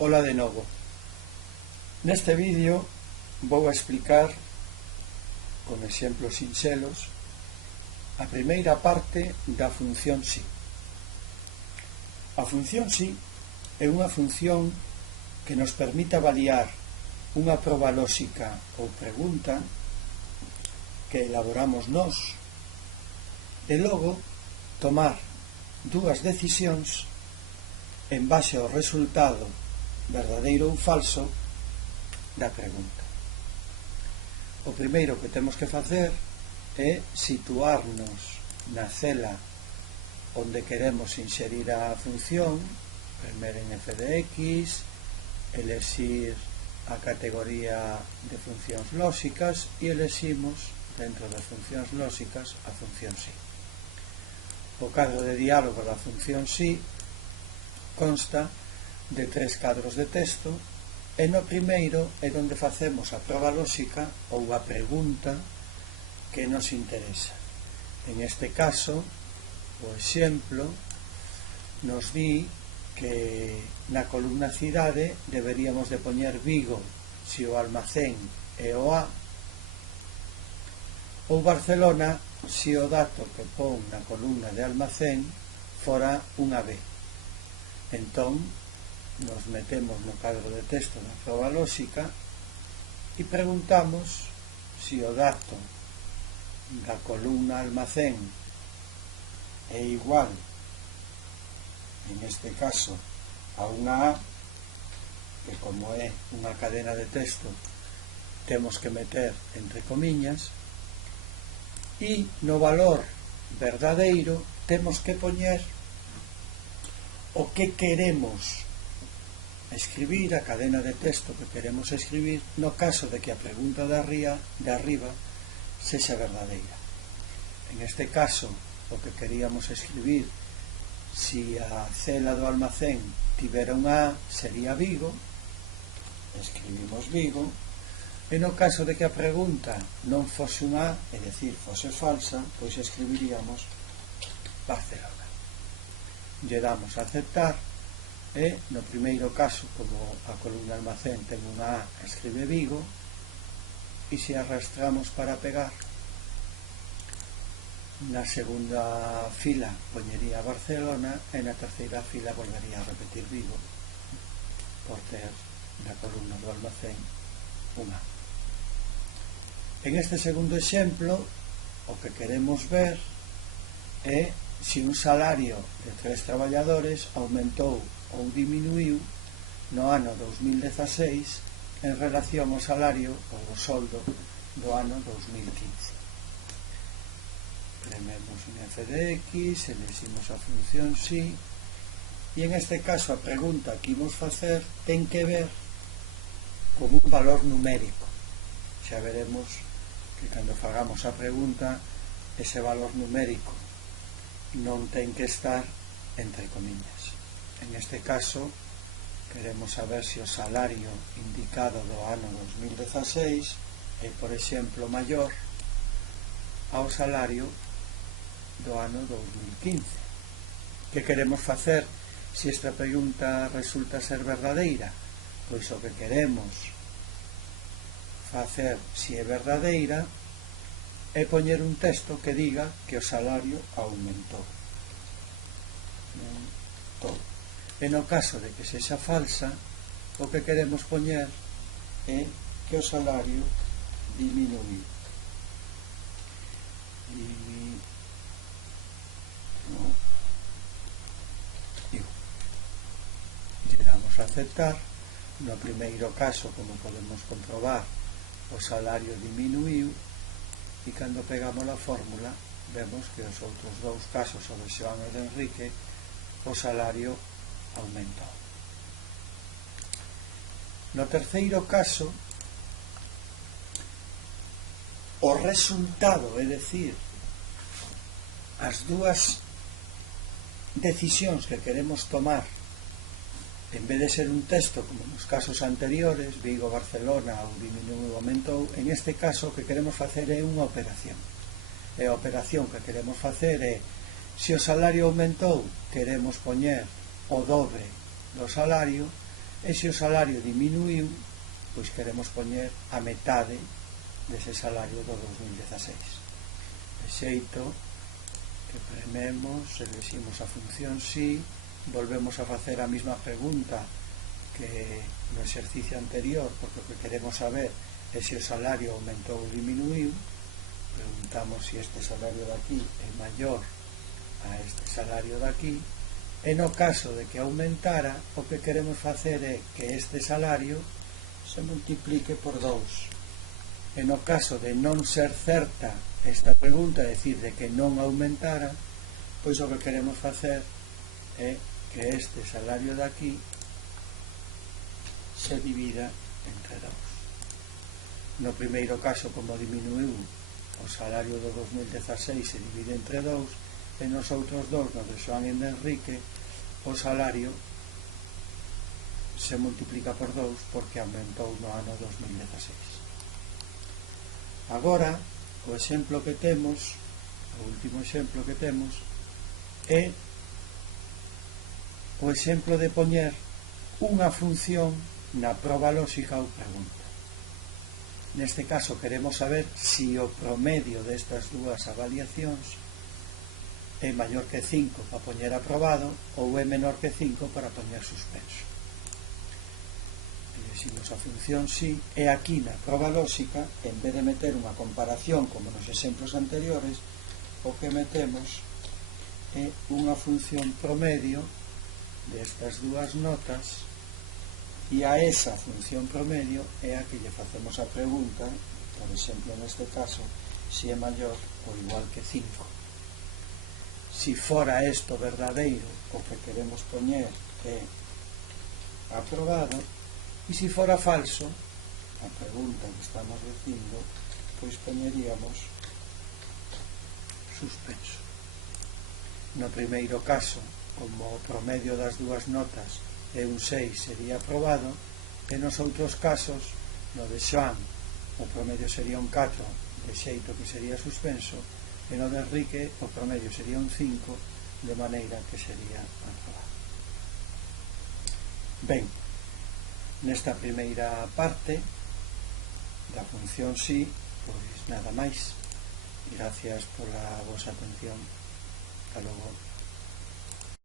Ola de novo. Neste vídeo vou a explicar con exemplos sinxelos a primeira parte da función si. A función si é unha función que nos permite avaliar unha proba lóxica ou pregunta que elaboramos nós e logo tomar dúas decisións en base ao resultado verdadeiro ou falso da pregunta. O primeiro que temos que facer é situarnos na cela onde queremos inserir a función, premer en f de x, elexir a categoría de funcións lóxicas e eleximos dentro das funcións lóxicas a función si. O cadro de diálogo da función si consta de 3 cadros de texto e no primeiro é onde facemos a proba lóxica ou a pregunta que nos interesa. En este caso, o exemplo nos di que na columna cidade deberíamos de poñer Vigo se o almacén é o A, ou Barcelona se o dato que pon na columna de almacén fora unha B. Entón, nos metemos no cadro de texto da proba lóxica e preguntamos se o dato da columna almacén é igual, en este caso, a unha A, que como é unha cadena de texto temos que meter entre comiñas, e no valor verdadeiro temos que poñer o que queremos escribir, a cadena de texto que queremos escribir no caso de que a pregunta de arriba sexa verdadeira. En este caso, o que queríamos escribir, si a cela do almacén tivera unha A, sería Vigo, escribimos Vigo, e no caso de que a pregunta non fose unha A, é dicir, fose falsa, pois escribiríamos Barcelona. Lle damos a aceptar e no primeiro caso, como a columna almacén ten unha A, escribe Vigo, e se arrastramos para pegar, na segunda fila poñería Barcelona e na terceira fila volvería a repetir Vigo por ter na columna do almacén unha A. En este segundo exemplo, o que queremos ver é se un salario de 3 traballadores aumentou ou diminuiu no ano 2016 en relación ao salario ou ao soldo do ano 2015. Prememos en f de x, eleximos a función si, e en este caso a pregunta que imos facer ten que ver con un valor numérico. Xa veremos que cando fagamos a pregunta ese valor numérico non ten que estar entre comillas. En este caso queremos saber se o salario indicado do ano 2016 é, por exemplo, maior ao salario do ano 2015. Que queremos facer se esta pregunta resulta ser verdadeira? Pois o que queremos facer se é verdadeira é poñer un texto que diga que o salario aumentou. E no caso de que sexa falsa, o que queremos poñer é que o salario diminuiu. Lle damos a aceptar. No primeiro caso, como podemos comprobar, o salario diminuiu, e cando pegamos a fórmula vemos que os outros dous casos, o de Xoán e de Enrique, o salario aumentou. No terceiro caso, o resultado, é dicir, as dúas decisións que queremos tomar, en vez de ser un texto como nos casos anteriores, Vigo, Barcelona ou diminuiu, aumentou, en este caso o que queremos facer é unha operación. E a operación que queremos facer é, se o salario aumentou, queremos poñer o dobre do salario, e se o salario diminuiu, pois queremos poñer a metade dese salario do 2016. De xeito que prememos, eleximos a función si, volvemos a facer a mesma pregunta que no exercicio anterior, porque o que queremos saber é se o salario aumentou ou diminuiu. Preguntamos se este salario de aquí é maior a este salario de aquí, e no caso de que aumentara, o que queremos facer é que este salario se multiplique por 2. E no caso de non ser certa esta pregunta, é dicir, de que non aumentara, pois o que queremos facer é que este salario de aquí se divida entre 2. No primeiro caso, como diminuiu o salario do 2016, se divide entre 2, e nos outros dous, no de Xoán e de Enrique, o salario se multiplica por 2 porque aumentou no ano 2016. Agora, o exemplo que temos, o último exemplo que temos, é o exemplo de poñer unha función na proba lóxica ou pregunta. Neste caso queremos saber se o promedio destas dúas avaliacións é maior que 5 para poñer aprobado ou é menor que 5 para poñer suspenso. Eleximos a función si, e aquí na proba lóxica, en vez de meter unha comparación como nos exemplos anteriores, o que metemos é unha función promedio destas dúas notas, e a esa función promedio é a que lle facemos a pregunta, por exemplo neste caso, se é maior ou igual que 5. Si fora isto verdadeiro, o que queremos poñer é aprobado, e se fora falso, a pregunta que estamos dicindo, pois poñeríamos suspenso. No primeiro caso, como o promedio das dúas notas é un 6, sería aprobado, e nos outros casos, no de Xoán, o promedio sería un 4, de xeito que sería suspenso, e no de Enrique o promedio sería un 5, de maneira que sería aprobado. Ben, nesta primeira parte da función si, pois nada máis. Gracias pola vosa atención. Hasta logo.